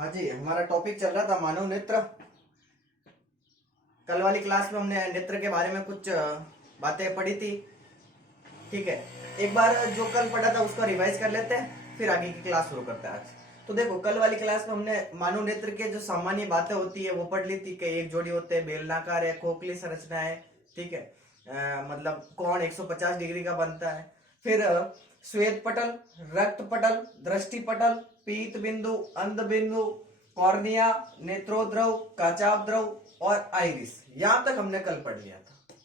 हाँ जी, हमारा टॉपिक चल रहा था मानव नेत्र। कल वाली क्लास में हमने नेत्र के बारे में कुछ बातें पढ़ी थी। ठीक है, एक बार जो कल पढ़ा था उसका रिवाइज कर लेते हैं, फिर आगे की क्लास शुरू करते हैं आज। तो देखो, कल वाली क्लास में हमने मानव नेत्र के जो सामान्य बातें होती है वो पढ़ ली थी कि एक जोड़ी होते हैं, बेलनाकार है, खोखली संरचना है। ठीक है, मतलब कोण 150 डिग्री का बनता है। फिर श्वेत पटल, रक्त पटल, दृष्टि पटल, पीत बिंदु, अंध बिंदु, कॉर्निया, नेत्रोद्रव, काचाभ द्रव और आइरिस। यहां तक हमने कल पढ़ लिया था।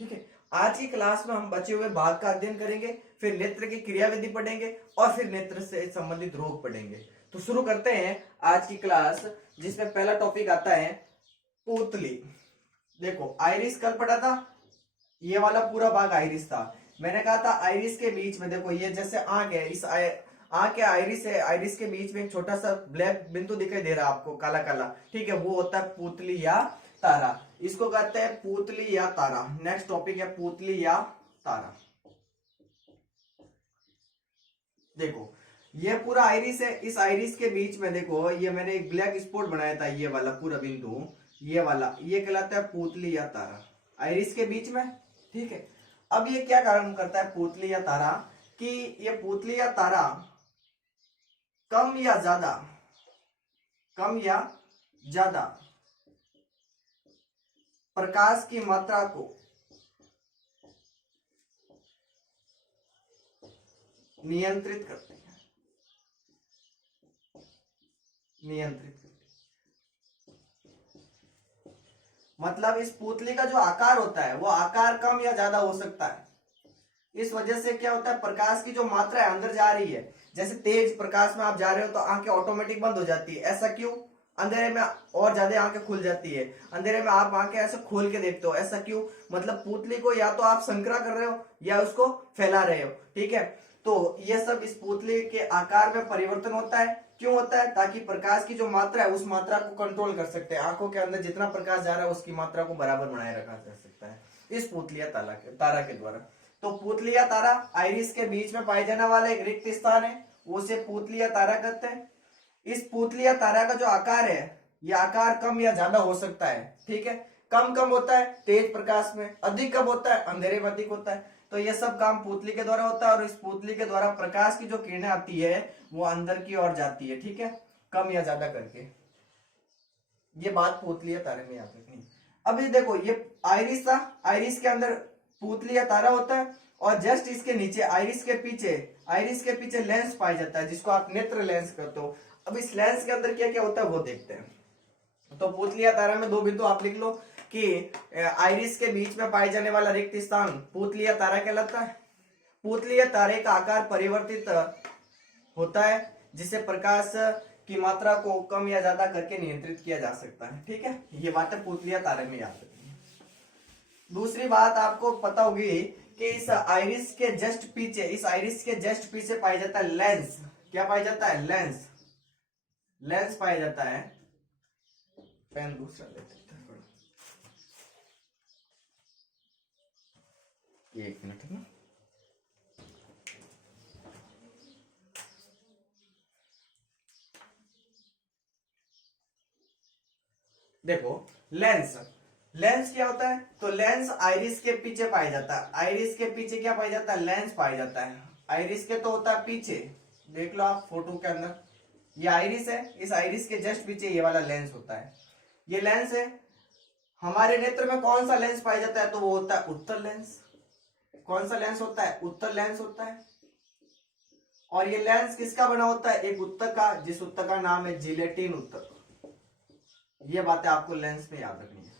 ठीक है, आज की क्लास में हम बचे हुए भाग का अध्ययन करेंगे, फिर नेत्र की क्रियाविधि पढ़ेंगे और फिर नेत्र से संबंधित रोग पढ़ेंगे। तो शुरू करते हैं आज की क्लास, जिसमें पहला टॉपिक आता है पुतली। देखो, आइरिस कल पढ़ा था, ये वाला पूरा भाग आइरिस था। मैंने कहा था आइरिस के बीच में देखो, ये जैसे आंख है, इस आंख के आइरिस है, आइरिस के बीच में एक छोटा सा ब्लैक बिंदु दिखाई दे रहा है आपको, काला काला। ठीक है, वो होता है पुतली या तारा। इसको कहते हैं पुतली या तारा। नेक्स्ट टॉपिक है पुतली या तारा। देखो, ये पूरा आइरिस है, इस आइरिस के बीच में देखो, ये मैंने एक ब्लैक स्पॉट बनाया था, ये वाला पूरा बिंदु, ये वाला, ये कहलाता है पुतली या तारा, आइरिस के बीच में। ठीक है, अब ये क्या काम करता है पुतली या तारा, कि ये पुतली या तारा कम या ज्यादा, कम या ज्यादा प्रकाश की मात्रा को नियंत्रित करते हैं, नियंत्रित करते हैं। मतलब इस पुतली का जो आकार होता है वो आकार कम या ज्यादा हो सकता है। इस वजह से क्या होता है, प्रकाश की जो मात्रा है अंदर जा रही है, जैसे तेज प्रकाश में आप जा रहे हो तो आंखें ऑटोमेटिक बंद हो जाती है। ऐसा क्यों? अंधेरे में और ज्यादा आंखें खुल जाती है, अंधेरे में आप आंखें ऐसे खोल के देखते हो। ऐसा क्यों? मतलब पुतली को या तो आप संकरा कर रहे हो या उसको फैला रहे हो। ठीक है, तो ये सब इस पुतली के आकार में परिवर्तन होता है। क्यों होता है? ताकि प्रकाश की जो मात्रा है उस मात्रा को कंट्रोल कर सकते हैं। आंखों के अंदर जितना प्रकाश जा रहा है उसकी मात्रा को बराबर बनाए रखा जा सकता है इस पुतली या तारा के द्वारा। तो पुतली या तारा आइरिस के बीच में पाए जाने वाला एक रिक्त स्थान है, उसे पुतली या तारा कहते हैं। इस पुतली या तारा का जो आकार है, यह आकार कम या ज्यादा हो सकता है। ठीक है, कम कम होता है तेज प्रकाश में, अधिक कब होता है अंधेरे में अधिक होता है। तो यह सब काम पुतली के द्वारा होता है, और इस पुतली के द्वारा प्रकाश की जो किरणें आती है वो अंदर की ओर जाती है। ठीक है, कम या ज्यादा करके। ये बात पुतली या तारे में याद रखनी। अभी देखो, ये आइरिस था, आइरिस के अंदर पुतली या तारा होता है, और जस्ट इसके नीचे आइरिस के पीछे लेंस पाया जाता है, जिसको आप नेत्र लेंस कहते हो। अब इस लेंस के अंदर क्या क्या होता है वो देखते हैं। तो पुतली या तारा में दो बिंदु आप लिख लो कि आइरिस के बीच में पाए जाने वाला रिक्त स्थान पुतली या तारा कहलाता है। पुतली या तारे का आकार परिवर्तित होता है, जिससे प्रकाश की मात्रा को कम या ज्यादा करके नियंत्रित किया जा सकता है। ठीक है, ये बातें पुतली या तारे में याद रखनी है। दूसरी बात आपको पता होगी कि इस आइरिस के जस्ट पीछे पाया जाता है लेंस। क्या पाया जाता है? लेंस, लेंस पाया जाता है। पेन दूसरा लेते हैं, एक मिनट ना। देखो, लेंस, लेंस क्या होता है? तो लेंस आइरिस के पीछे पाया जाता है। आइरिस के पीछे क्या पाया जाता है? लेंस पाया जाता है। आइरिस के तो होता है पीछे, देख लो आप फोटो के अंदर, ये आइरिस है, इस आइरिस के जस्ट पीछे ये वाला लेंस होता है। ये लेंस है। हमारे नेत्र में कौन सा लेंस पाया जाता है? तो वो होता है उत्तल लेंस। कौन सा लेंस होता है? उत्तल लेंस होता है। और ये लेंस किसका बना होता है? एक उत्तक का, जिस उत्तक का नाम है जिलेटिन उत्तक। ये बातें आपको लेंस में याद रखनी है।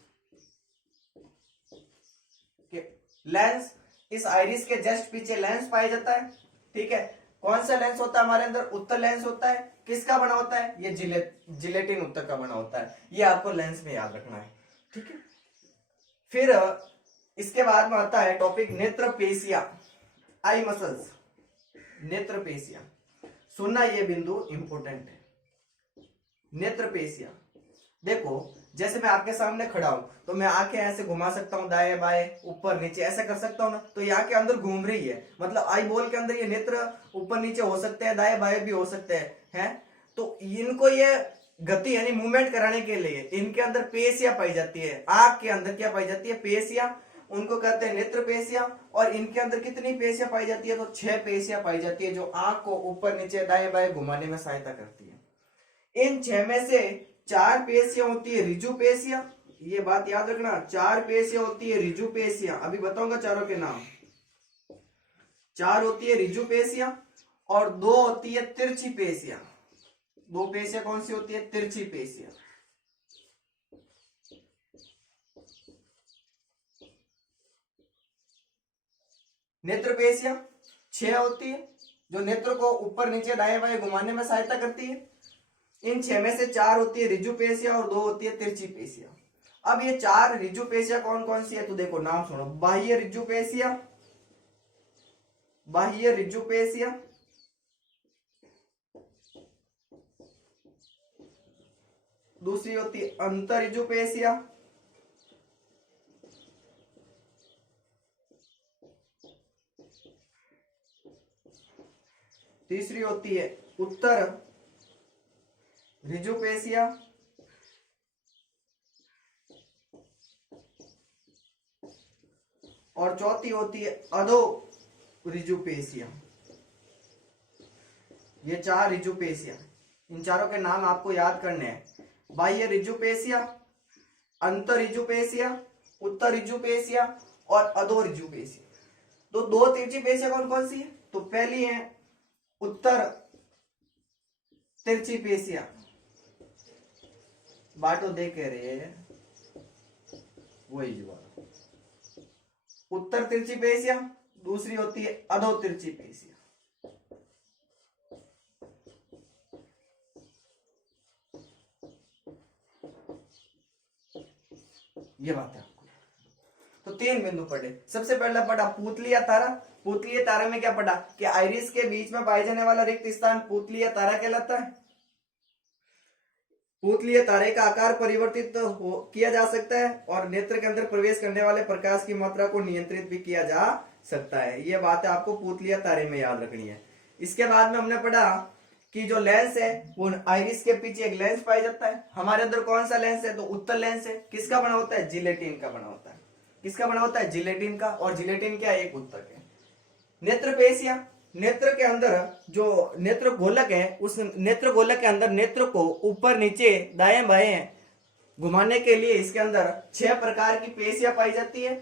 लेंस, इस आइरिस के जस्ट पीछे लेंस पाया जाता है। ठीक है, कौन सा लेंस होता है हमारे अंदर? उत्तल लेंस होता है। किसका बना होता है? ये जिलेटिन उत्तक का बना होता है। ये आपको लेंस में याद रखना है। ठीक है, फिर इसके बाद में आता है टॉपिक नेत्रपेशिया, आई मसल्स। नेत्रपेशिया, सुनना, ये बिंदु इंपॉर्टेंट है। नेत्रपेशिया, देखो, जैसे मैं आपके सामने खड़ा हूं तो मैं आंखें ऐसे घुमा सकता हूं, दाएं बाएं ऊपर नीचे ऐसा कर सकता हूं ना। तो ये आंखें अंदर घूम रही है, मतलब आई बॉल के अंदर ये नेत्र ऊपर नीचे हो सकते हैं, दाएं बाएं भी हो सकते हैं। तो इनको ये गति यानी मूवमेंट कराने के लिए इनके अंदर पेशियां पाई जाती है। आंख के अंदर क्या पाई जाती है? पेशियां, उनको कहते हैं नेत्र पेशियां। और इनके अंदर कितनी पेशियां पाई जाती है? तो 6 पेशियां पाई जाती है जो आंख को ऊपर नीचे दाएं बाएं घुमाने में सहायता करती है। इन 6 में से 4 पेशियां होती है रिजु पेशियां, ये बात याद रखना, 4 पेशियां होती है रिजु पेशियां। अभी बताऊंगा चारों के नाम। 4 होती है रिजु पेशियां और 2 होती है तिरछी पेशियां। 2 पेशियां कौन सी होती है? तिरछी पेशियां। नेत्र पेशियां 6 होती है जो नेत्र को ऊपर नीचे दाएं बाएं घुमाने में सहायता करती है। इन 6 में से 4 होती है रिजु पेशियां और 2 होती है तिरछी पेशियां। अब ये 4 रिजु पेशियां कौन कौन सी है? तो देखो नाम सुनो। बाह्य रिजु पेशियां, बाह्य रिजु पेशियां, दूसरी होती है अंतरिजु पेशियां, तीसरी होती है उत्तर रिजु पेशियां, और चौथी होती है अधो रिजु पेशियां। ये 4 रिजु पेशियां, इन चारों के नाम आपको याद करने हैं। बाह्य रिजु पेशियां, अंतर रिजु पेशियां, उत्तर रिजु पेशियां और अधो रिजु पेशियां। तो 2 तिरछी पेशियां कौन कौन सी है? तो पहली है उत्तर तिरछी पेशियां, बाटो दे कह रहे हैं वही जुआ। उत्तर तिरछी पेशियां, दूसरी होती है अधो तिरछी पेशियां। ये बात है आपको। तो 3 बिंदु पढ़े। सबसे पहला पढ़ा पुतली या तारा। पुतली या तारा में क्या पढ़ा कि आइरिस के बीच में पाए जाने वाला रिक्त स्थान पुतली या तारा कहलाता है। पुतली या तारे का आकार परिवर्तित किया जा सकता है और नेत्र के अंदर प्रवेश करने वाले प्रकाश की मात्रा को नियंत्रित भी किया जा सकता है। ये बात है आपको पुतली या तारे में याद रखनी है। इसके बाद में हमने पढ़ा कि जो लेंस है वो आइरिस के पीछे एक लेंस पाया जाता है। हमारे अंदर कौन सा लेंस है? तो उत्तल लेंस है। किसका बना होता है? जिलेटिन का बना होता है। किसका बना होता है? जिलेटिन का। और जिलेटिन क्या है? एक उत्तक है। नेत्र पेशियां, नेत्र के अंदर जो नेत्र गोलक है उस नेत्र गोलक के अंदर नेत्र को ऊपर नीचे दाएं बाएं घुमाने के लिए इसके अंदर 6 प्रकार की पेशियां पाई जाती है।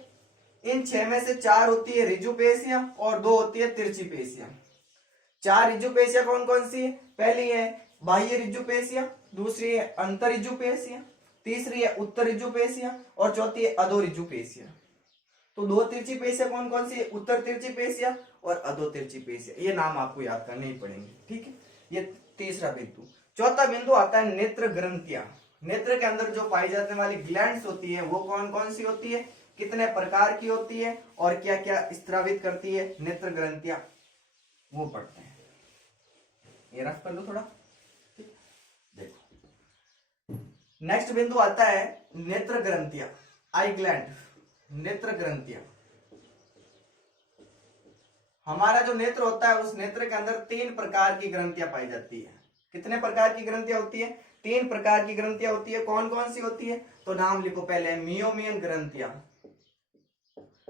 इन 6 में से 4 होती है रिजु पेशियां और 2 होती है तिरछी पेशियां। 4 रिजु पेशियां कौन कौन सी है? पहली है बाह्य रिजु पेशियां, दूसरी है अंतर रिजु पेशियां, तीसरी है उत्तर रिजु पेशियां और चौथी है अधो रिजु पेशियां। तो 2 तिरछी पेशियां कौन कौन सी है? उत्तर तिरछी पेशियां और अधो तिरछी पेशियां। ये नाम आपको याद करने ही पड़ेंगे। ठीक है, ये तीसरा बिंदु। चौथा बिंदु आता है नेत्र ग्रंथियां। नेत्र के अंदर जो पाई जाने वाली ग्लैंड्स होती है वो कौन कौन सी होती है, कितने प्रकार की होती है और क्या क्या स्त्रावित करती है नेत्र ग्रंथियां, वो पढ़ते हैं। ये रफ कर लो थोड़ा। देखो नेक्स्ट बिंदु आता है नेत्र ग्रंथियां, आई ग्लैंड। नेत्र ग्रंथियां, हमारा जो नेत्र होता है उस नेत्र के अंदर 3 प्रकार की ग्रंथियां पाई जाती है। कितने प्रकार की ग्रंथियां होती है? 3 प्रकार की ग्रंथियां होती है। कौन कौन सी होती है? तो नाम लिखो पहले। मियोमियन ग्रंथियां,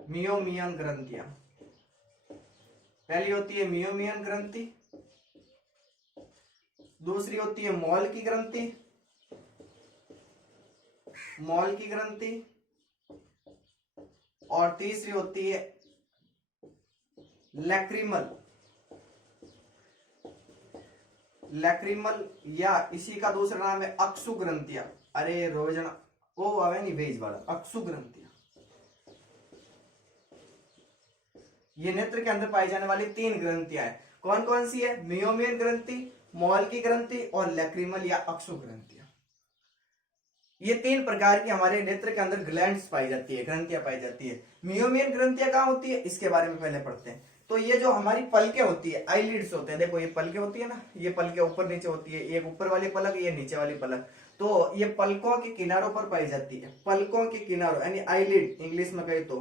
मियोमियन ग्रंथियां। पहली होती है मियोमियन ग्रंथि, दूसरी होती है मॉल की ग्रंथि, मॉल की ग्रंथि, और तीसरी होती है लैक्रिमल, लैक्रिमल या इसी का दूसरा नाम है अक्षु ग्रंथियां। अरे रोजना ओ आवे नहीं भेज वाला, अक्षु ग्रंथियां। ये नेत्र के अंदर पाई जाने वाली 3 ग्रंथियां है। कौन कौन सी है? मियोमियन ग्रंथि, मॉल की ग्रंथि और लैक्रिमल या अक्षु ग्रंथियां। ये 3 प्रकार की हमारे नेत्र के अंदर ग्लैंड्स पाई जाती है, ग्रंथियां पाई जाती है। मियोमियन ग्रंथियां कहाँ होती है इसके बारे में पहले पढ़ते हैं। तो ये जो हमारी पलकें होती है, आईलिड्स होते हैं, देखो ये पलकें होती है ना, ये पलकें ऊपर नीचे होती है, एक ऊपर वाली पलक, ये नीचे वाली पलक। तो ये पलकों के किनारों पर पाई जाती है। पलकों के किनारों यानी आईलिड इंग्लिश में कहे तो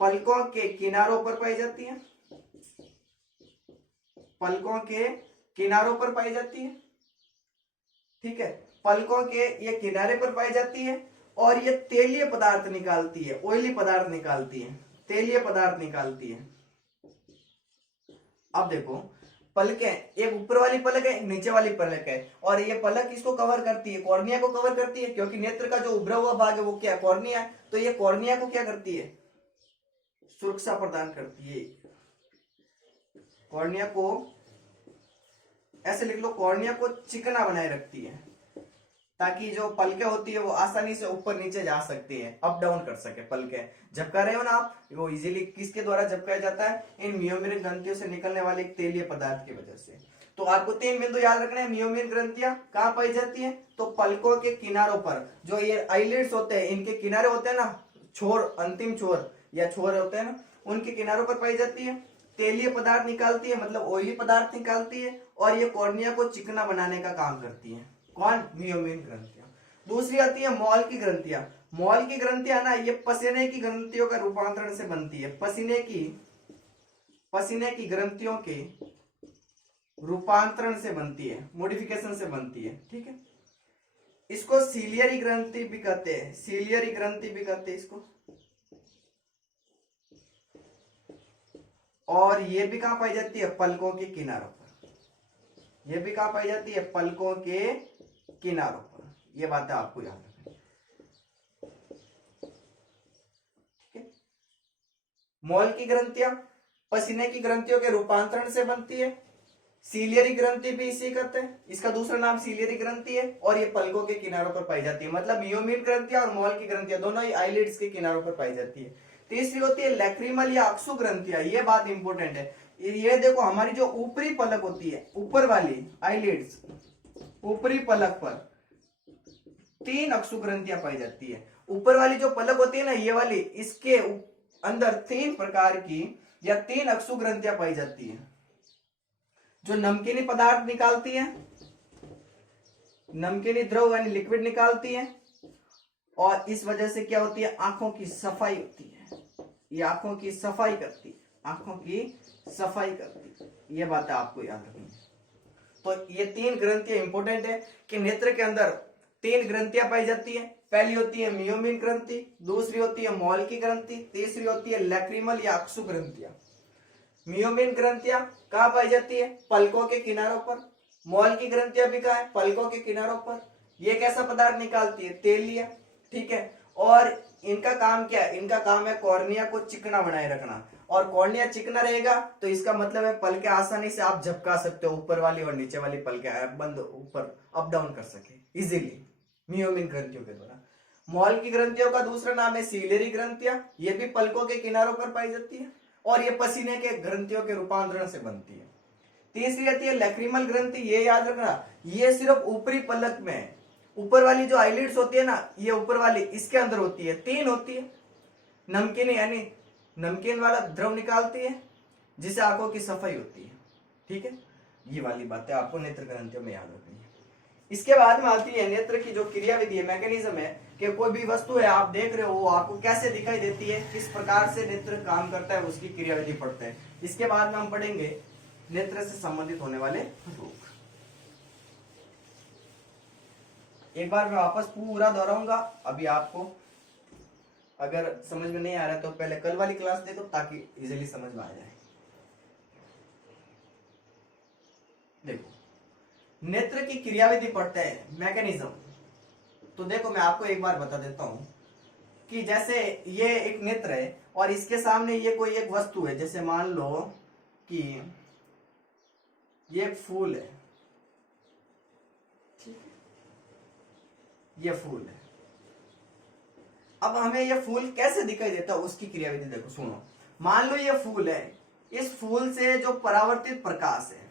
पलकों के किनारों पर पाई जाती है, पलकों के किनारों पर पाई जाती है। ठीक है, पलकों के ये किनारे पर पाई जाती है और ये तेलीय पदार्थ निकालती है, ऑयली पदार्थ निकालती है, तेलीय पदार्थ निकालती है। अब देखो पलकें, एक ऊपर वाली पलक है, एक नीचे वाली पलक है, और ये पलक इसको कवर करती है, कॉर्निया को कवर करती है, क्योंकि नेत्र का जो उभरा हुआ भाग है वो क्या, कॉर्निया है। तो ये कॉर्निया को क्या करती है, सुरक्षा प्रदान करती है। कॉर्निया को ऐसे लिख लो, कॉर्निया को चिकना बनाए रखती है, ताकि जो पलकें होती है वो आसानी से ऊपर नीचे जा सकती है, अप डाउन कर सके। पलकें झपका रहे हो ना आप, वो इजीली किसके द्वारा झपकाया जाता है, इन मियोमिन ग्रंथियों से निकलने वाले एक तेलीय पदार्थ की वजह से। तो आपको 3 बिंदु याद रखने हैं। मियोमिन ग्रंथियां कहाँ पाई जाती है, तो पलकों के किनारों पर, जो ये आईलिड्स होते हैं इनके किनारे होते हैं ना, छोर, अंतिम छोर या छोर होते हैं ना, उनके किनारों पर पाई जाती है। तेलीय पदार्थ निकालती है, मतलब ऑयली पदार्थ निकालती है, और ये कॉर्निया को चिकना बनाने का काम करती है। कौन, मियोमिन ग्रंथियां। दूसरी आती है मॉल की ग्रंथियां। मॉल की ग्रंथियां ना, ये पसीने की ग्रंथियों का रूपांतरण से बनती है। पसीने की ग्रंथियों के रूपांतरण से बनती है, मॉडिफिकेशन से बनती है, ठीक है। इसको सीलियरी ग्रंथि भी कहते हैं, सीलियरी ग्रंथि भी कहते हैं इसको। और ये भी कहां पाई जाती है, पलकों के किनारों पर। ये भी कहां पाई जाती है, पलकों के किनारों पर। ये बातें आपको याद रखनी, ठीक है। मॉल की ग्रंथियां पसीने की ग्रंथियों के रूपांतरण से बनती है। सीलियरी ग्रंथि भी इसी कहते हैं, इसका दूसरा नाम सीलियरी ग्रंथि है, और ये पलकों के किनारों पर पाई जाती है। मतलब मियोमिन ग्रंथियां और मॉल की ग्रंथियां दोनों ही आईलिड्स के किनारों पर पाई जाती है। तीसरी होती है लैक्रिमल या अक्षु ग्रंथियां। ये बात इंपॉर्टेंट है। ये देखो, हमारी जो ऊपरी पलक होती है, ऊपर वाली आईलिड्स, ऊपरी पलक पर 3 अक्षु ग्रंथियां पाई जाती है। ऊपर वाली जो पलक होती है ना, ये वाली, इसके अंदर 3 प्रकार की या 3 अक्षु ग्रंथियां पाई जाती है, जो नमकीनी पदार्थ निकालती है, नमकीनी द्रव यानी लिक्विड निकालती है, और इस वजह से क्या होती है, आंखों की सफाई होती है। ये आंखों की सफाई करती है, आंखों की सफाई करती है। ये बातें आपको याद रखनी है। तो ये 3 ग्रंथियां इंपॉर्टेंट है कि नेत्र के अंदर 3 ग्रंथियां पाई जाती है। पहली होती है मियोमिन ग्रंथि, दूसरी होती है मॉल की ग्रंथि, तीसरी होती है लैक्रिमल या अक्षु ग्रंथियां। मियोमिन ग्रंथियां कहां पाई जाती है, पलकों के किनारों पर। मॉल की ग्रंथियां भी कहां है, पलकों के किनारों पर। ये कैसा पदार्थ निकालती है, तेलिया, ठीक है। और इनका काम क्या है, इनका काम है कॉर्निया को चिकना बनाए रखना। और कॉर्निया चिकना रहेगा तो इसका मतलब है पलकें आसानी से आप झपका सकते हो, ऊपर वाली और नीचे वाली पलकें बंद, ऊपर अप डाउन कर सके इजीली मियोमिन ग्रंथियों के द्वारा। मॉल की ग्रंथियों का दूसरा नाम है सीलियरी ग्रंथियां। ये भी पलकों के किनारों पर पाई जाती है, और ये पसीने के ग्रंथियों के रूपांतरण से बनती है। तीसरी आती है लैक्रिमल ग्रंथि। ये याद रखना, ये सिर्फ ऊपरी पलक में, ऊपर वाली जो आईलिड्स होती है ना, ये ऊपर वाली इसके अंदर होती है, 3 होती है। नमकीन यानी नमकीन वाला द्रव निकालती है, जिससे आंखों की सफाई होती है, ठीक है। ये वाली बातें आपको नेत्र ग्रंथियों में याद रखनी है। इसके बाद में आती है नेत्र की जो क्रियाविधि है, मैकेनिज्म है, कि कोई भी वस्तु है आप देख रहे हो, वो आपको कैसे दिखाई देती है, किस प्रकार से नेत्र काम करता है, उसकी क्रियाविधि पढ़ते हैं। इसके बाद में हम पढ़ेंगे नेत्र से संबंधित होने वाले रोग। एक बार मैं वापस पूरा दोहराऊंगा, अभी आपको अगर समझ में नहीं आ रहा तो पहले कल वाली क्लास देखो, ताकि इजीली समझ में आ जाए। देखो, नेत्र की क्रियाविधि पढ़ते हैं, मैकेनिज्म। तो देखो, मैं आपको एक बार बता देता हूं कि जैसे ये एक नेत्र है और इसके सामने ये कोई एक वस्तु है। जैसे मान लो कि ये एक फूल है, ठीक है, ये फूल है। अब हमें ये फूल कैसे दिखाई देता है, उसकी क्रियाविधि देखो, सुनो। मान लो ये फूल है, इस फूल से जो परावर्तित प्रकाश है,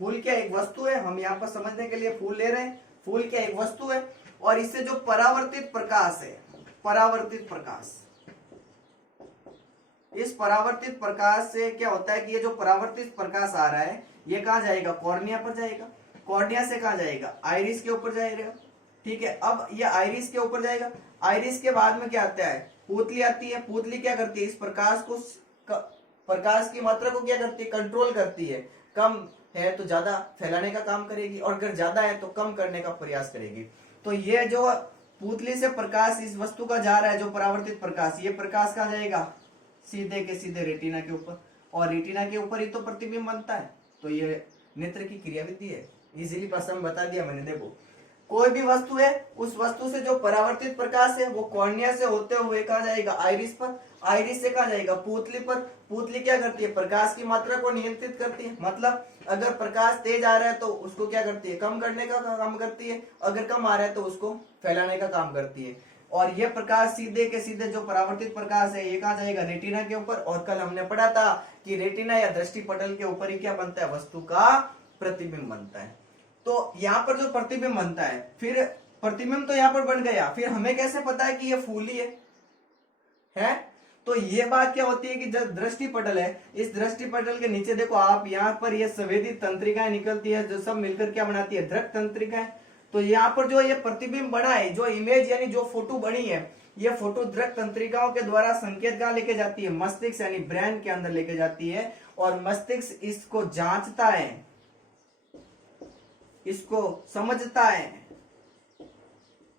फूल क्या एक वस्तु है, हम यहाँ पर समझने के लिए फूल ले रहे हैं। फूल क्या एक वस्तु है, और इससे जो परावर्तित प्रकाश है, परावर्तित प्रकाश, इस परावर्तित प्रकाश से क्या होता है कि ये जो परावर्तित प्रकाश आ रहा है, ये कहां जाएगा, कॉर्निया पर जाएगा। कॉर्निया से कहां जाएगा, आइरिस के ऊपर जाएगा, ठीक है। अब ये आइरिस के ऊपर जाएगा। आइरिस के बाद में क्या आता है, पुतली आती है। पुतली क्या करती है, इस प्रकाश को, प्रकाश की मात्रा को क्या करती है, कंट्रोल करती है। कम है तो ज्यादा फैलाने का काम करेगी, और अगर ज्यादा है तो कम करने का प्रयास करेगी। तो ये जो पुतली से प्रकाश इस वस्तु का जा रहा है, जो परावर्तित प्रकाश, ये प्रकाश कहाँ जाएगा, सीधे के सीधे रेटिना के ऊपर, और रेटिना के ऊपर ही तो प्रतिबिंब बनता है। तो ये नेत्र की क्रियाविधि है। इजीली भाषा में बता दिया मैंने। देखो कोई भी वस्तु है, उस वस्तु से जो परावर्तित प्रकाश है वो कॉर्निया से होते हुए कहा जाएगा आइरिस पर, आइरिस से कहा जाएगा पुतली पर। पुतली क्या करती है, प्रकाश की मात्रा को नियंत्रित करती है। मतलब अगर प्रकाश तेज आ रहा है तो उसको क्या करती है, कम करने का काम करती है, अगर कम आ रहा है तो उसको फैलाने का काम करती है। और ये प्रकाश सीधे के सीधे जो परावर्तित प्रकाश है ये कहा जाएगा रेटिना के ऊपर। और कल हमने पढ़ा था कि रेटिना या दृष्टि पटल के ऊपर ही क्या बनता है, वस्तु का प्रतिबिंब बनता है। तो यहाँ पर जो प्रतिबिंब बनता है, फिर प्रतिबिंब तो यहाँ पर बन गया, फिर हमें कैसे पता है कि ये फूली है? तो ये बात क्या होती है कि जब दृष्टि पटल है, इस दृष्टि पटल के नीचे देखो आप, यहाँ पर ये संवेदी तंत्रिकाएं निकलती है, जो सब मिलकर क्या बनाती है, दृक तंत्रिकाएं। तो यहाँ पर जो ये प्रतिबिंब बना है, जो इमेज यानी जो फोटो बनी है, ये फोटो दृक तंत्रिकाओं के द्वारा संकेत कहाँ लेके जाती है, मस्तिष्क यानी ब्रेन के अंदर लेके जाती है। और मस्तिष्क इसको जांचता है, इसको समझता है,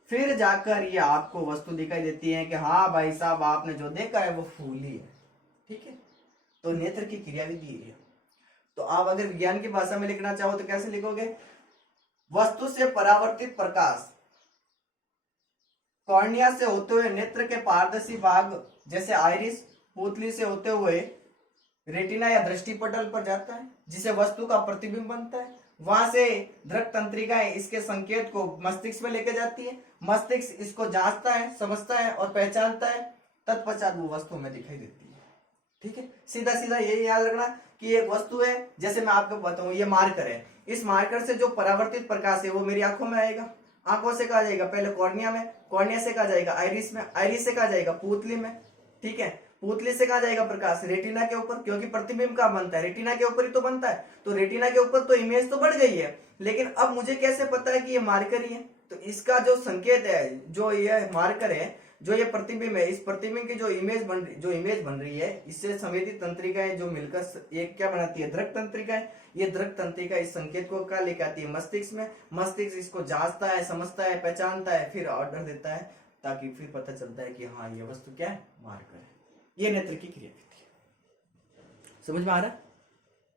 फिर जाकर ये आपको वस्तु दिखाई देती है कि हाँ भाई साहब आपने जो देखा है वो फूली है। ठीक है, तो नेत्र की क्रियाविधि है। तो आप अगर विज्ञान की भाषा में लिखना चाहो तो कैसे लिखोगे, वस्तु से परावर्तित प्रकाश कॉर्निया से होते हुए नेत्र के पारदर्शी भाग जैसे आइरिस, पुतली से होते हुए रेटिना या दृष्टिपटल पर जाता है, जिसे वस्तु का प्रतिबिंब बनता है। वहां से दृक तंत्रिकाएं इसके संकेत को मस्तिष्क में लेके जाती है, मस्तिष्क इसको जांचता है, समझता है और पहचानता है, तत्पश्चात वो वस्तु में दिखाई देती है। ठीक है, सीधा सीधा यही याद रखना कि एक वस्तु है, जैसे मैं आपको बताऊं ये मार्कर है, इस मार्कर से जो परावर्तित प्रकाश है वो मेरी आंखों में आएगा, आंखों से कहा जाएगा पहले कॉर्निया में, कॉर्निया से कहा जाएगा आइरिस में, आइरिस से कहा जाएगा पुतली में। ठीक है, पुतली से कहा जाएगा प्रकाश रेटिना के ऊपर, क्योंकि प्रतिबिंब कहाँ बनता है, रेटिना के ऊपर ही तो बनता है। तो रेटिना के ऊपर तो इमेज तो बढ़ गई है, लेकिन अब मुझे कैसे पता है कि ये मार्कर ही है, तो इसका जो संकेत है, जो ये मार्कर है, जो ये प्रतिबिंब है, इस प्रतिबिंब की जो इमेज बन रही है, इससे संवेदी तंत्रिकाएं जो मिलकर एक क्या बनाती है, दृक तंत्रिकाएं। ये दृक तंत्रिका इस संकेत को क्या लेके आती है, मस्तिष्क में, मस्तिष्क इसको जांचता है, समझता है, पहचानता है, फिर ऑर्डर देता है, ताकि फिर पता चलता है कि हाँ ये वस्तु क्या है, मार्कर है। ये नेत्र की क्रियाविधि है। समझ में आ रहा है?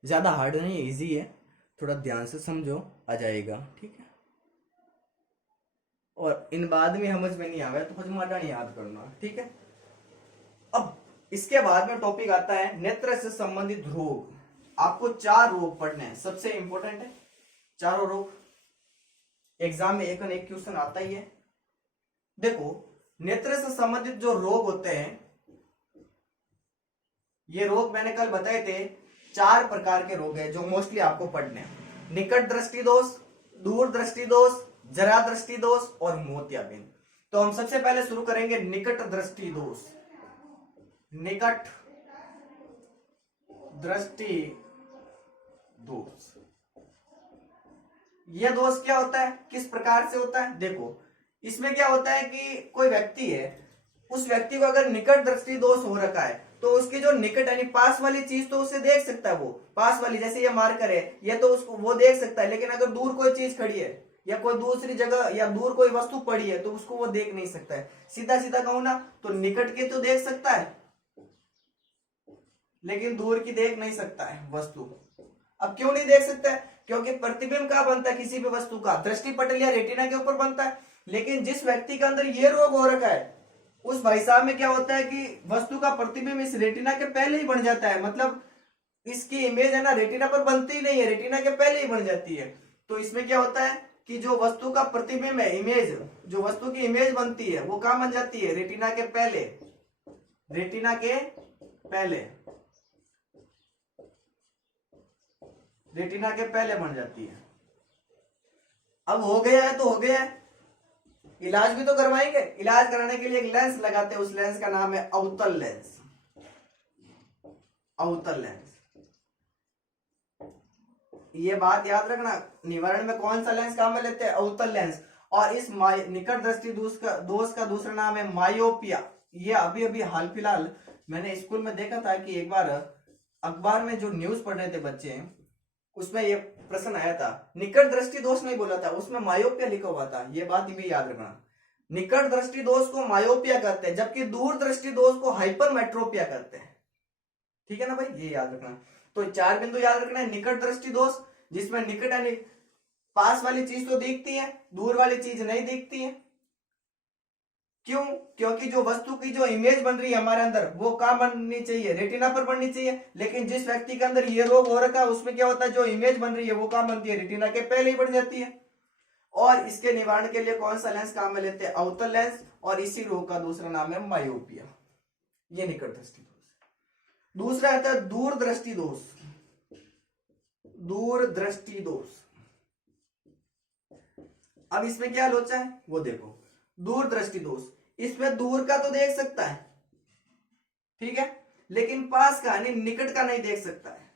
ज्यादा हार्ड नहीं है, इजी है, थोड़ा ध्यान से समझो, आ जाएगा। ठीक है, और इन बाद में समझ में नहीं आ गया तो कुछ माटा नहीं याद करना। ठीक है, अब इसके बाद में टॉपिक आता है नेत्र से संबंधित रोग। आपको 4 रोग पढ़ने हैं, सबसे इंपॉर्टेंट है चारों रोग। एग्जाम में एक क्वेश्चन आता ही है। देखो नेत्र से संबंधित जो रोग होते हैं, ये रोग मैंने कल बताए थे, 4 प्रकार के रोग हैं जो मोस्टली आपको पढ़ने हैं। निकट दृष्टि दोष, दूर दृष्टि दोष, जरा दृष्टि दोष और मोतियाबिंद। तो हम सबसे पहले शुरू करेंगे निकट दृष्टि दोष। निकट दृष्टि दोष, यह दोष क्या होता है, किस प्रकार से होता है? देखो इसमें क्या होता है कि कोई व्यक्ति है, उस व्यक्ति को अगर निकट दृष्टि दोष हो रखा है तो उसकी जो निकट यानी पास वाली चीज तो उसे देख सकता है, वो पास वाली, जैसे ये मार्कर है, ये तो उसको वो देख सकता है, लेकिन अगर दूर कोई चीज खड़ी है या कोई दूसरी जगह या दूर कोई वस्तु पड़ी है तो उसको वो देख नहीं सकता है। सीधा सीधा कहूं ना तो निकट की तो देख सकता है लेकिन दूर की देख नहीं सकता है वस्तु। अब क्यों नहीं देख सकता है? क्योंकि प्रतिबिंब कहाँ बनता है किसी भी वस्तु का, दृष्टि पटल या रेटिना के ऊपर बनता है। लेकिन जिस व्यक्ति के अंदर ये रोग हो रखा है उस भाई साहब में क्या होता है कि वस्तु का प्रतिबिंब इस रेटिना के पहले ही बन जाता है, मतलब इसकी इमेज है ना रेटिना पर बनती ही नहीं है, रेटिना के पहले ही बन जाती है। तो इसमें क्या होता है कि जो वस्तु का प्रतिबिंब है, इमेज, जो वस्तु की इमेज बनती है वो कहां बन जाती है, रेटिना के पहले, रेटिना के पहले, रेटिना के पहले बन जाती है। अब हो गया है तो हो गया है, इलाज भी तो करवाएंगे। इलाज कराने के लिए एक लेंस लगाते हैं, उस लेंस का नाम है अवतल लेंस। अवतल लेंस, ये बात याद रखना, निवारण में कौन सा लेंस काम में लेते हैं, अवतल लेंस। और इस निकट दृष्टि दोष का दूसरा नाम है मायोपिया। ये अभी अभी हाल फिलहाल मैंने स्कूल में देखा था कि एक बार अखबार में जो न्यूज पढ़ रहे थे बच्चे, उसमें ये प्रश्न आया था, निकट दृष्टि दोष नहीं बोला था, उसमें मायोपिया लिखा हुआ था, ये बात भी याद रखना। निकट दृष्टि दोष को मायोपिया कहते हैं, जबकि दूर दृष्टि दोष को हाइपरमेट्रोपिया कहते हैं। ठीक है ना भाई, ये याद रखना। तो 4 बिंदु याद रखना है। निकट दृष्टि दोष, जिसमें निकट यानी पास वाली चीज तो दिखती है, दूर वाली चीज नहीं दिखती है। क्यों? क्योंकि जो वस्तु की जो इमेज बन रही है हमारे अंदर, वो कहां बननी चाहिए? रेटिना पर बननी चाहिए। लेकिन जिस व्यक्ति के अंदर ये रोग हो रखा है, उसमें क्या होता है, जो इमेज बन रही है वो कहां बनती है? रेटिना के पहले ही बन जाती है। और इसके निवारण के लिए कौन सा लेंस काम में लेते हैं? अवतल लेंस। और इसी रोग का दूसरा नाम है मायोपिया। ये निकट दृष्टि दोष। दूसरा आता है दूरदृष्टि दोष। दूरदृष्टि दोष। अब इसमें क्या लोचा है वो देखो। दूरदृष्टि दोष, इसमें दूर का तो देख सकता है, ठीक है, लेकिन पास का यानी निकट का नहीं देख सकता है।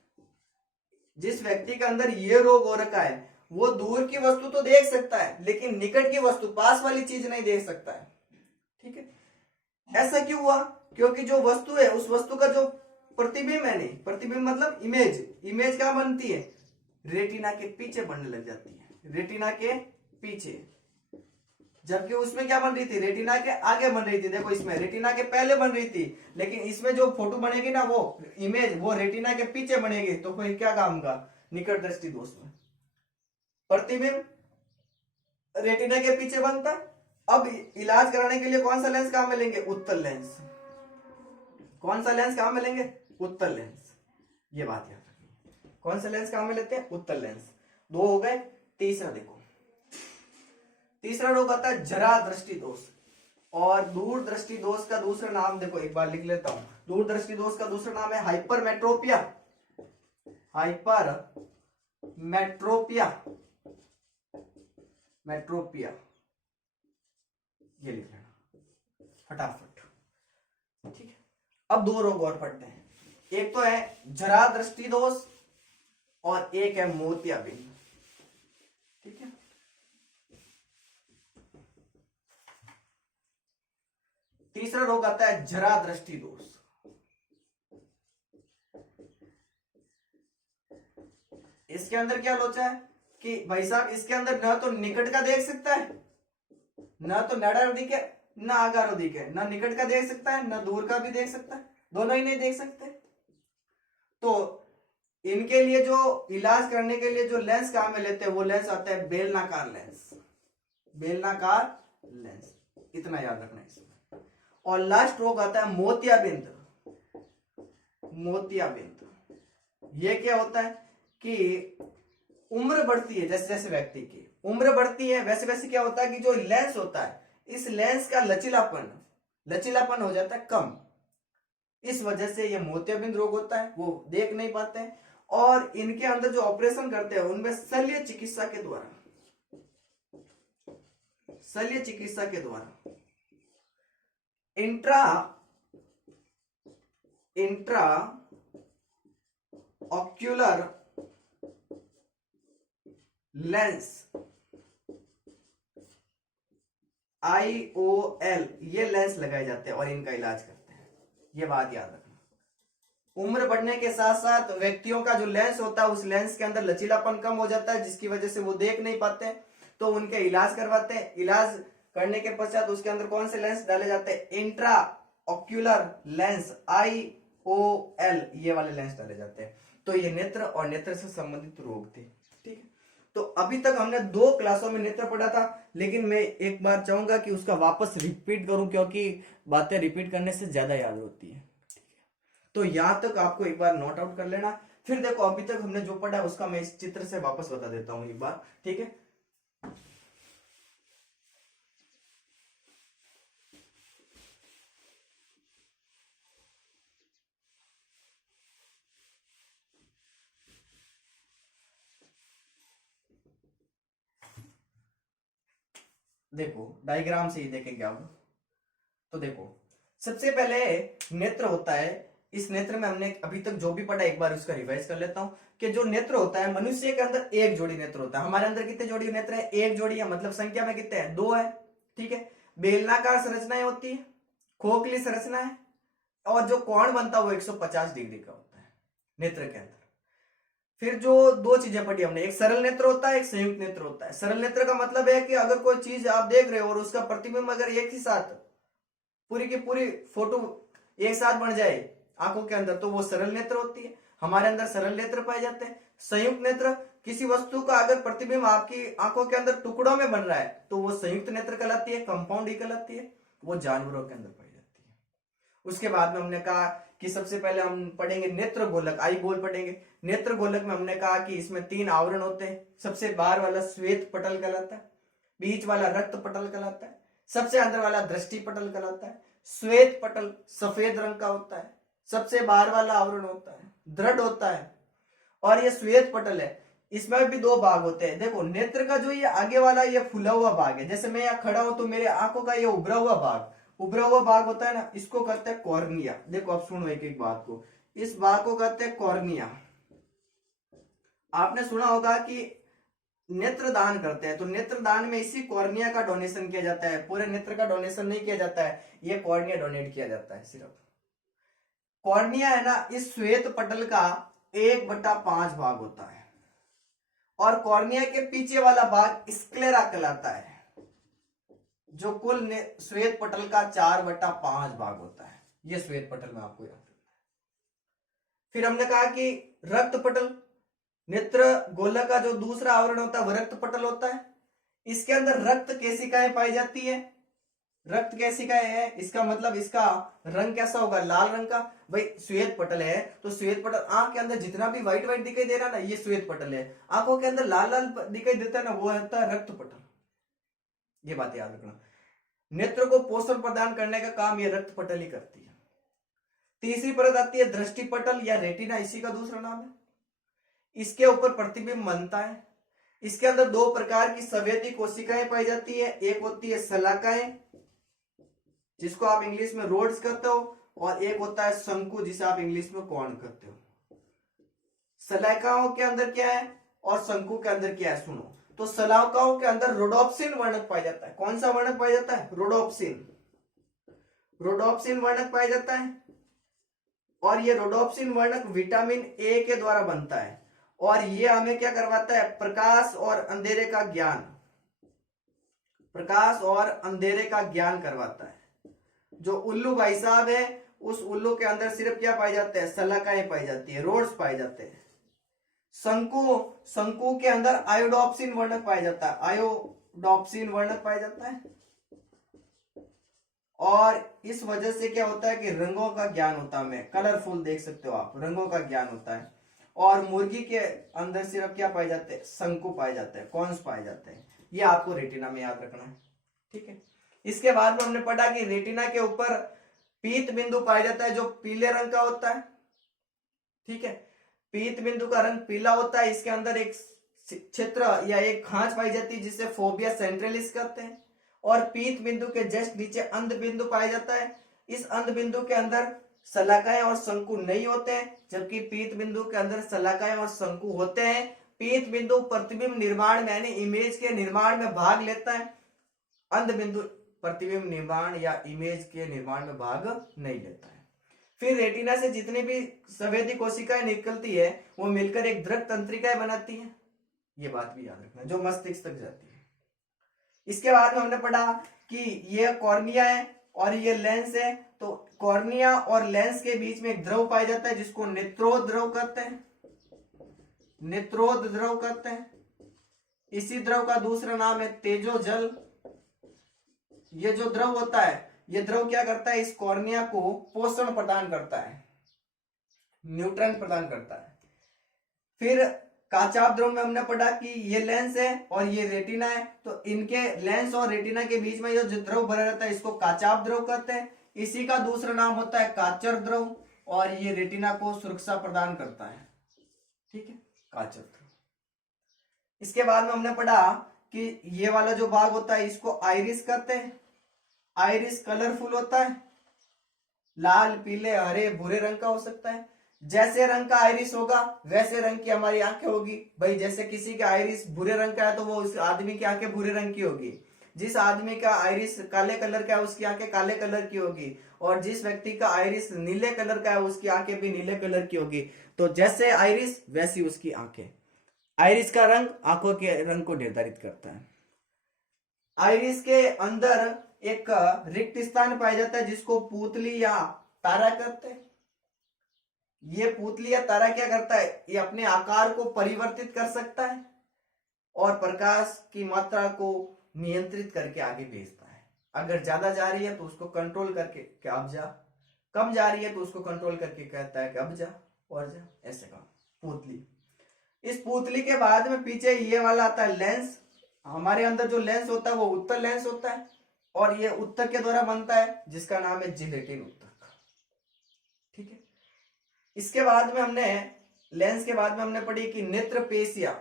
जिस व्यक्ति के अंदर ये रोग हो रखा है, वो दूर की वस्तु तो देख सकता है, लेकिन निकट की वस्तु, पास वाली चीज नहीं देख सकता है। ठीक है। ऐसा क्यों हुआ? क्योंकि जो वस्तु है, उस वस्तु का जो प्रतिबिंब है, नहीं प्रतिबिंब मतलब इमेज, इमेज कहां बनती है? रेटिना के पीछे बनने लग जाती है, रेटिना के पीछे। जबकि उसमें क्या बन रही थी? रेटिना के आगे बन रही थी। देखो इसमें रेटिना के पहले बन रही थी, लेकिन इसमें जो फोटो बनेगी ना, वो इमेज वो रेटिना के पीछे बनेगी। तो फिर क्या काम का? निकट दृष्टि दोष में प्रतिबिंब रेटिना के पीछे बनता है। अब इलाज कराने के लिए कौन सा लेंस काम में लेंगे? उत्तल लेंस। कौन सा लेंस काम में लेंगे? उत्तल लेंस। ये बात याद रखनी। कौन सा लेंस काम में लेते हैं? उत्तल लेंस। 2 हो गए। तीसरा देखो, तीसरा रोग आता है जरा दृष्टि दोष। और दूर दृष्टि दोष का दूसरा नाम देखो, एक बार लिख लेता हूं। दूर दृष्टि दोष का दूसरा नाम है हाइपरमेट्रोपिया। हाइपरमेट्रोपिया, मेट्रोपिया, ये लिख लेना फटाफट। ठीक है। अब 2 रोग और पढ़ते हैं। एक तो है जरा दृष्टि दोष और एक है मोतियाबिंद। ठीक है। तीसरा रोग आता है जरा दृष्टि दोष। इसके अंदर क्या लोचा है कि भाई साहब, इसके अंदर ना तो निकट का देख सकता है, ना तो नडर दिखे, ना आगारो दिखे। ना निकट का देख सकता है, ना दूर का भी देख सकता है, दोनों ही नहीं देख सकते। तो इनके लिए जो इलाज करने के लिए जो लेंस काम में लेते हैं, वो लेंस आता है बेलनाकार लेंस। बेलनाकार लेंस, इतना याद रखना है इसमें। और लास्ट रोग आता है मोतियाबिंद। मोतियाबिंद ये क्या होता है कि उम्र बढ़ती है, जैसे जैसे व्यक्ति की उम्र बढ़ती है, वैसे वैसे क्या होता है कि जो लेंस होता है, इस लेंस का लचीलापन हो जाता है कम। इस वजह से ये मोतियाबिंद रोग होता है, वो देख नहीं पाते हैं। और इनके अंदर जो ऑपरेशन करते हैं, उनमें शल्य चिकित्सा के द्वारा इंट्रा ऑक्यूलर लेंस IOL, ये लेंस लगाए जाते हैं और इनका इलाज करते हैं। ये बात याद रखना। उम्र बढ़ने के साथ साथ व्यक्तियों का जो लेंस होता है, उस लेंस के अंदर लचीलापन कम हो जाता है, जिसकी वजह से वो देख नहीं पाते, तो उनके इलाज करवाते हैं। इलाज करने के पश्चात उसके अंदर कौन से लेंस डाले जाते हैं? इंट्रा ऑक्यूलर लेंस IOL, ये वाले लेंस डाले जाते हैं। तो ये नेत्र और नेत्र से संबंधित रोग थे। ठीक है। तो अभी तक हमने 2 क्लासों में नेत्र पढ़ा था, लेकिन मैं एक बार चाहूंगा कि उसका वापस रिपीट करूं, क्योंकि बातें रिपीट करने से ज्यादा याद होती है। तो यहां तक आपको एक बार नोट आउट कर लेना। फिर देखो, अभी तक हमने जो पढ़ा उसका मैं इस चित्र से वापस बता देता हूं एक बार। ठीक है। देखो डायग्राम से ही देखेंगे आप। तो देखो, सबसे पहले नेत्र होता है। इस नेत्र में हमने अभी तक जो भी पढ़ा, एक बार उसका रिवाइज कर लेता हूं कि जो नेत्र होता है, मनुष्य के अंदर एक जोड़ी नेत्र होता है। हमारे अंदर कितने जोड़ी नेत्र है? एक जोड़ी है, मतलब संख्या में कितने हैं? 2 है। ठीक है। बेलनाकार संरचनाएं होती है, खोखली संरचना है, और जो कोण बनता है वो 150 डिग्री का होता है नेत्र के अंदर। फिर जो दो चीजें पढ़ी हमने, एक सरल नेत्र होता है, एक संयुक्त नेत्र होता है। सरल नेत्र का मतलब है कि अगर कोई चीज आप देख रहे हो और उसका प्रतिबिंब अगर एक ही साथ पूरी की पूरी फोटो एक साथ बन जाए आंखों के अंदर, तो वो सरल नेत्र होती है। हमारे अंदर सरल नेत्र पाए जाते हैं। संयुक्त नेत्र, किसी वस्तु का अगर प्रतिबिंब आपकी आंखों के अंदर टुकड़ों में बन रहा है तो वो संयुक्त नेत्र कहलाती है, कंपाउंड ही कहलाती है, वो जानवरों के अंदर पाई जाती है। उसके बाद में हमने कहा कि सबसे पहले हम पढ़ेंगे नेत्र गोलक, आई बॉल पढ़ेंगे। नेत्र गोलक में हमने कहा कि इसमें 3 आवरण होते हैं। सबसे बाहर वाला श्वेत पटल कहलाता है, बीच वाला रक्त पटल कहलाता है, सबसे अंदर वाला दृष्टि पटल कहलाता है। श्वेत पटल सफेद रंग का होता है, सबसे बाहर वाला आवरण होता है, दृढ़ होता है। और ये श्वेत पटल है, इसमें भी 2 भाग होते हैं। देखो नेत्र का जो ये आगे वाला ये फुला हुआ भाग है, जैसे मैं यहाँ खड़ा हूं तो मेरे आंखों का ये उभरा हुआ भाग होता है ना, इसको कहते हैं कॉर्निया। देखो आप सुनो एक एक बात को, इस भाग को कहते हैं कॉर्निया। आपने सुना होगा कि नेत्रदान करते हैं तो नेत्रदान में इसी कॉर्निया का डोनेशन किया जाता है, पूरे नेत्र का डोनेशन नहीं किया जाता है, ये कॉर्निया डोनेट किया जाता है सिर्फ। कॉर्निया है ना, इस श्वेत पटल का 1/5 भाग होता है और कॉर्निया के पीछे वाला भाग स्क्लेरा कहलाता है, जो कुल श्वेत पटल का 4/5 भाग होता है। ये श्वेत पटल में आपको याद रखना है। फिर हमने कहा कि रक्त पटल, नेत्र गोलक का जो दूसरा आवरण होता है वो रक्त पटल होता है। इसके अंदर रक्त केशिकाएं पाई जाती है। रक्त केशिकाएं है, इसका मतलब इसका रंग कैसा होगा, लाल रंग का। भाई श्वेत पटल है तो श्वेत पटल, आंख के अंदर जितना भी व्हाइट व्हाइट दिखाई दे रहा है ना, ये श्वेत पटल है। आंखों के अंदर लाल लाल दिखाई देता है ना, वो होता है रक्त पटल। ये बात याद रखना। नेत्र को पोषण प्रदान करने का काम ये रक्त पटल ही करती है। तीसरी परत आती है दृष्टि पटल या रेटिना, इसी का दूसरा नाम है। इसके ऊपर प्रतिबिंब बनता है। इसके अंदर 2 प्रकार की संवेदी कोशिकाएं पाई जाती है। एक होती है शलाकाएं, जिसको आप इंग्लिश में रोड्स कहते हो, और एक होता है शंकु, जिसे आप इंग्लिश में कॉर्न कहते हो। शलाकाओं के अंदर क्या है और शंकु के अंदर क्या है, सुनो। तो शलाकाओं के अंदर रोडोप्सिन वर्णक पाया जाता है। कौन सा वर्णक पाया जाता है, रोडोप्सिन। रोडोप्सिन वर्णक पाया जाता है और ये रोडोप्सिन वर्णक विटामिन ए के द्वारा बनता है और ये हमें क्या करवाता है, प्रकाश और अंधेरे का ज्ञान, प्रकाश और अंधेरे का ज्ञान करवाता है। जो उल्लू भाई साहब है, उस उल्लू के अंदर सिर्फ क्या पाई जाते हैं, शलाकाएं पाई जाती है, रोड्स पाए जाते हैं। शंकु के अंदर आयोडोप्सिन वर्णक पाया जाता है, आयोडोप्सिन वर्णक पाया जाता है। और इस वजह से क्या होता है कि रंगों का ज्ञान होता है, हमें कलरफुल देख सकते हो आप, रंगों का ज्ञान होता है। और मुर्गी के अंदर सिर्फ क्या पाए जाते हैं, शंकु पाए जाते हैं, कॉन्स पाए जाते हैं। ये आपको रेटिना में याद रखना है, ठीक है। इसके बाद में हमने पढ़ा कि रेटिना के ऊपर पीत बिंदु पाया जाता है, जो पीले रंग का होता है, ठीक है। पीत बिंदु का रंग पीला होता है। इसके अंदर एक क्षेत्र या एक खांच पाई जाती है जिसे फोबिया सेंट्रलिस कहते हैं। और पीत बिंदु के जस्ट नीचे अंध बिंदु पाया जाता है। इस अंध बिंदु के अंदर शलाकाएं और शंकु नहीं होते हैं, जबकि पीत बिंदु के अंदर शलाकाएं और शंकु होते हैं। पीत बिंदु प्रतिबिंब निर्माण में यानी इमेज के निर्माण में भाग लेता है, अंध बिंदु प्रतिबिंब निर्माण या इमेज के निर्माण में भाग नहीं लेता है। फिर रेटिना से जितनी भी संवेदी कोशिकाएं निकलती है वो मिलकर एक दृढ़ तंत्रिकाएं बनाती है, ये बात भी याद रखना, जो मस्तिष्क तक जाती है। इसके बाद में हमने पढ़ा कि ये कॉर्निया है और ये लेंस है। तो कॉर्निया और लेंस के बीच में एक द्रव पाया जाता है जिसको नेत्रोद द्रव कहते हैं, नेत्रोद द्रव कहते हैं। इसी द्रव का दूसरा नाम है तेजोजल। ये जो द्रव होता है, ये द्रव क्या करता है, इस कॉर्निया को पोषण प्रदान करता है, न्यूट्रिएंट प्रदान करता है। फिर काचाप द्रव में हमने पढ़ा कि ये लेंस है और ये रेटिना है, तो इनके लेंस और रेटिना के बीच में जो द्रव भरा रहता है इसको काचाप द्रव कहते हैं। इसी का दूसरा नाम होता है काचर द्रव और ये रेटिना को सुरक्षा प्रदान करता है, ठीक है, काचर द्रव। इसके बाद में हमने पढ़ा कि ये वाला जो भाग होता है इसको आइरिस कहते हैं। आइरिस कलरफुल होता है, लाल, पीले, हरे, भूरे रंग का हो सकता है। जैसे रंग का आइरिस होगा वैसे रंग की हमारी आंखें होगी। भाई जैसे किसी का आइरिस भूरे रंग का है तो वो उस आदमी की आंखें भूरे रंग की होगी। जिस आदमी का आइरिस काले कलर का है उसकी आंखें काले कलर की होगी। और जिस व्यक्ति का आइरिस नीले कलर का है उसकी आंखें भी नीले कलर की होगी। तो जैसे आइरिस वैसी उसकी आंखें। आइरिस का रंग आंखों के रंग को निर्धारित करता है। आइरिस के अंदर एक रिक्त स्थान पाया जाता है जिसको पुतली या तारा कहते हैं। ये पुतली या तारा क्या करता है, ये अपने आकार को परिवर्तित कर सकता है और प्रकाश की मात्रा को नियंत्रित करके आगे भेजता है। अगर ज्यादा जा रही है तो उसको कंट्रोल करके कि अब जा, कम जा रही है तो उसको कंट्रोल करके कहता है कि अब जा और जा, ऐसे काम पुतली। इस पुतली के बाद में पीछे ये वाला आता है लेंस। हमारे अंदर जो लेंस होता है वो उत्तक लेंस होता है और ये उत्तक के द्वारा बनता है जिसका नाम है जिलेटिन उत्तक। ठीक है। इसके बाद में हमने लेंस के बाद में हमने पढ़ी कि नेत्र पेशियां।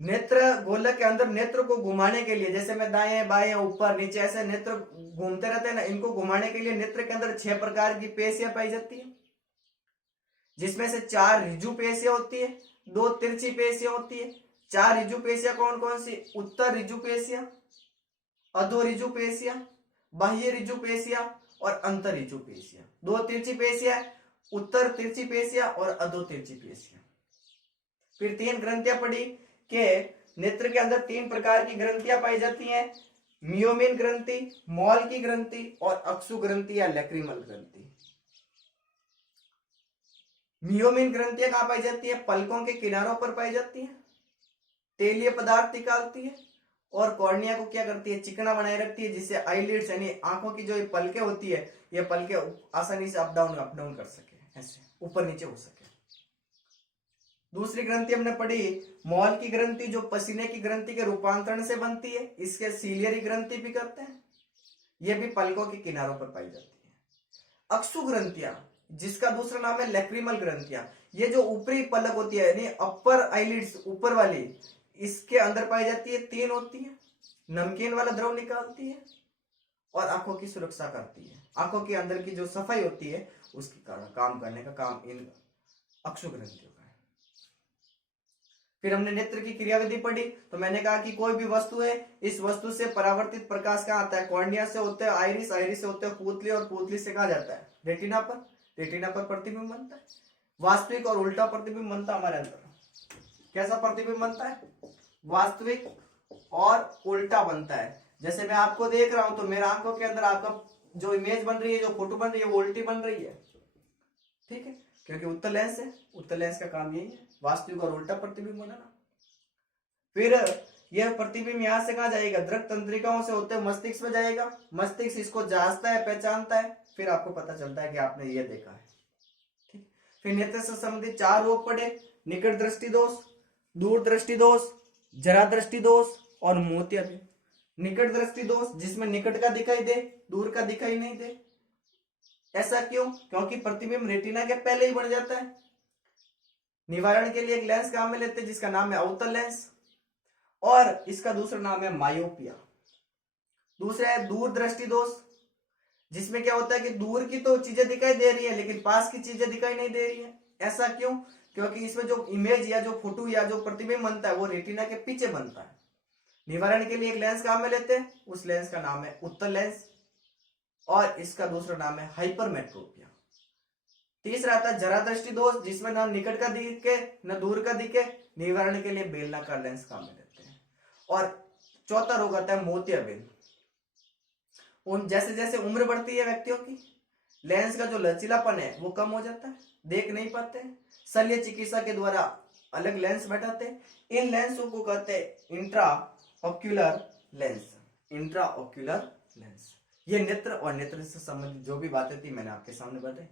नेत्र गोलक के अंदर नेत्र को घुमाने के लिए, जैसे मैं दाएं बाएं ऊपर नीचे ऐसे नेत्र घूमते रहते हैं ना, इनको घुमाने के लिए नेत्र के अंदर 6 प्रकार की पेशियां पाई जाती है, जिसमें से 4 रिजु पेशियां होती है, 2 तिरछी पेशियां होती है। 4 रिजु पेशियां कौन कौन सी, उत्तर रिजु पेशियां, अधो रिजु पेशियां, बाह्य रिजु पेशियां और अंतर रिजु पेशियां। 2 तिरछी पेशियां, उत्तर तिरछी पेशियां और अधो तिरछी पेशियां। फिर 3 ग्रंथियां पड़ी के नेत्र के अंदर 3 प्रकार की ग्रंथियां पाई जाती हैं, मियोमिन ग्रंथि, मॉल की ग्रंथि और अक्षु ग्रंथि या लैक्रिमल ग्रंथि। मियोमिन ग्रंथियां कहां पाई जाती है, पलकों के किनारों पर पाई जाती है, तेलीय पदार्थ निकालती है और कॉर्निया को क्या करती है, चिकना बनाए रखती है, जिससे आईलिड्स यानी आंखों की जो ये पलकें होती है, ये पलकें आसानी से अप डाउन कर सके, ऐसे ऊपर नीचे हो सके। दूसरी ग्रंथि हमने पढ़ी मॉल की ग्रंथि, जो पसीने की ग्रंथि के रूपांतरण से बनती है, इसके सीलियरी ग्रंथि भी करते हैं, ये भी पलकों के किनारों पर पाई जाती है। अक्षु ग्रंथियां, जिसका दूसरा नाम है लैक्रिमल ग्रंथियां, ये जो ऊपरी पलक होती है यानी अपर आईलिड्स ऊपर वाली, इसके अंदर पाई जाती है, 3 होती है, नमकीन वाला द्रव निकालती है और आंखों की सुरक्षा करती है। आंखों के अंदर की जो सफाई होती है उसकी काम करने का काम इन अक्षु ग्रंथियों का है। फिर हमने नेत्र की क्रियाविधि पढ़ी, तो मैंने कहा कि कोई भी वस्तु है, इस वस्तु से परावर्तित प्रकाश कहाँ आता है, कॉर्निया से होते हैं आइरिस, आइरिस से होते हैं पुतली और पुतली से कहा जाता है रेटिना पर, रेटिना पर प्रतिबिंब बनता है। वास्तविक और उल्टा प्रतिबिंब बनता है हमारे अंदर। कैसा प्रतिबिंब बनता है, वास्तविक और उल्टा बनता है। जैसे मैं आपको देख रहा हूं तो मेरा आंखों के अंदर आपका जो इमेज बन रही है, जो फोटो बन रही है, वो उल्टी बन रही है। ठीक है, क्योंकि उत्तर लेंस है, उत्तर लेंस का काम यही है, वास्तविक और उल्टा प्रतिबिंब बनाना। फिर यह प्रतिबिंब यहां से कहा जाएगा, दृक तंत्रिकाओं से होते मस्तिष्क में जाएगा, मस्तिष्क इसको जांचता है, पहचानता है, फिर आपको पता चलता है कि आपने ये देखा है। ठीक। फिर नेत्र से संबंधित 4 रोग पड़े, निकट दृष्टि दोष, दूर दृष्टि दोष, जरा दृष्टि दोष और मोतियाबिंद। निकट दृष्टि दोष, जिसमें निकट का दिखाई दे, दूर का दिखाई नहीं दे। ऐसा क्यों, क्योंकि प्रतिबिंब रेटिना के पहले ही बन जाता है। निवारण के लिए एक लेंस काम में लेते हैं जिसका नाम है अवतल लेंस और इसका दूसरा नाम है मायोपिया। दूसरा है दूर दृष्टि दोष, जिसमें क्या होता है कि दूर की तो चीजें दिखाई दे रही है लेकिन पास की चीजें दिखाई नहीं दे रही है। ऐसा क्यों, क्योंकि इसमें जो इमेज या जो फोटो या जो प्रतिबिंब बनता है वो रेटिना के पीछे बनता है। निवारण के लिए एक लेंस काम में लेते हैं, उस लेंस का नाम है उत्तल लेंस और इसका दूसरा नाम है हाइपरमेट्रोपिया। तीसरा आता है जरा दृष्टि दोष, जिसमें न निकट का दिखे न दूर का दिखे, निवारण के लिए बेलनाकार लेंस काम में लेते हैं। और चौथा रोग आता है मोतियाबिंद। उन जैसे जैसे उम्र बढ़ती है व्यक्तियों की, लेंस का जो लचीलापन है वो कम हो जाता है, देख नहीं पाते। शल्य चिकित्सा के द्वारा अलग लेंस बैठाते हैं, इन लेंसों को कहते हैं intra ocular lens. Intra ocular lens, ये नेत्र और नेत्र से संबंधित जो भी बातें थी मैंने आपके सामने बताई।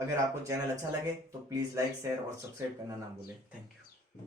अगर आपको चैनल अच्छा लगे तो प्लीज लाइक शेयर और सब्सक्राइब करना ना भूलें। Thank you.